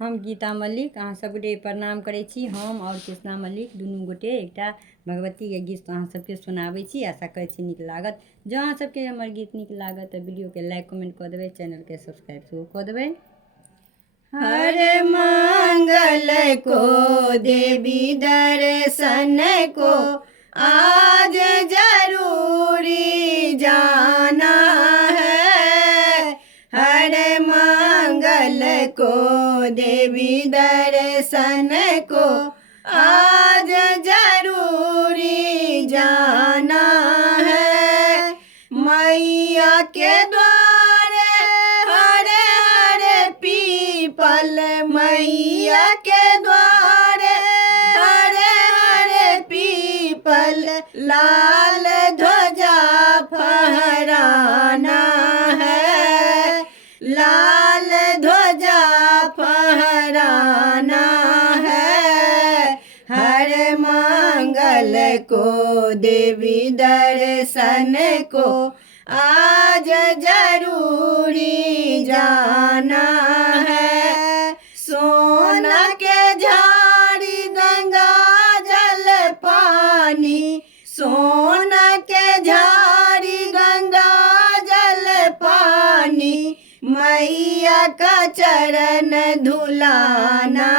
हम गीता मल्लिक अहाँ सब गोटे प्रणाम करै छी। हम और कृष्णा मल्लिक दुनू गोटे एकटा भगवती के गीत अहाँ सबके सुनाबै छी। आशा करै छी नीक लागत। जँ अहाँ सबके हमर गीत नीक लागत तऽ वीडियो के लाइक कमेंट कऽ देबै, चैनल के सब्सक्राइब सेहो कऽ देबै। हर मंगल को देवी दर्शन को आज जरूरी जाना है। हर मंगल को देवी दर्शन को आज जरूरी जाना है। मैया के द्वारे हरे हरे पीपल, मैया के द्वारे हरे हरे पीपल, लाल ध्वजा फहराना है, लाल ध्वजा फहराना है। हर मंगल को देवी दर्शन को आज जरूरी जाना है। सोना के झाड़ी गंगा जल पानी, सोना के झाड़ी गंगा जल पानी, मैया का चरण धुलाना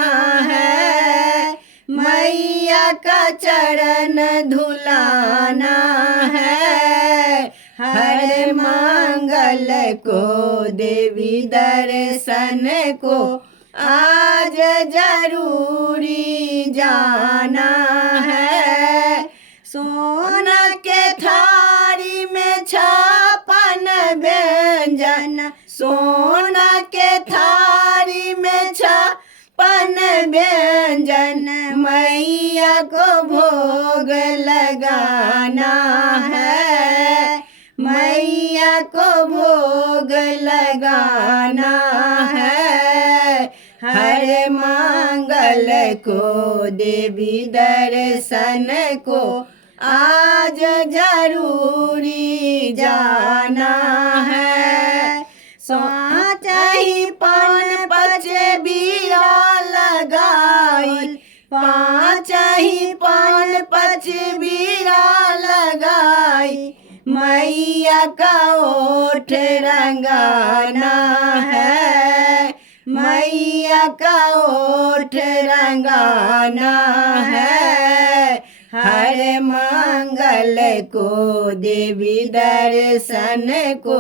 है, मैया का चरण धुलाना है। हर मंगल को देवी दर्शन को आज जरूरी जाना है। सोना के थारी में छप्पन व्यंजन, सोना के थारी में छप्पन व्यंजन, मैया को भोग लगाना है, मैया को भोग लगाना है। हर मंगल को देवी दर्शन को आज जरूरी जाना है। साँच ही पान पचे बीरा लगाई, पाँच ही पान पचे बीरा लगाई, मैया का ओठ रंगाना है, मैया का ओठ रंगाना है। हर मंगल को देवी दर्शन को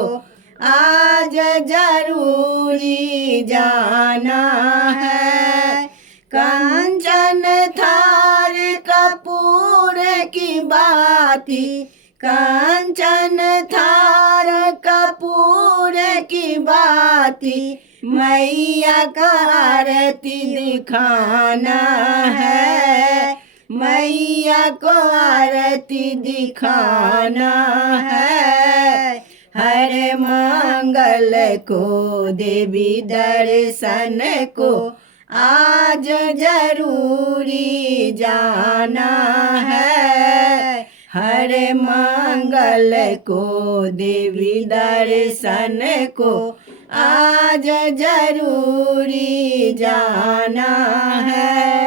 आज जरूरी जाना है। कंचन थार कपूर की बाती, कंचन थार कपूर की बाती, मैया का आरती दिखाना है, मैया को आरती दिखाना है। हर मंगल को देवी दर्शन को आज जरूरी जाना है। हर मंगल को देवी दर्शन को आज जरूरी जाना है।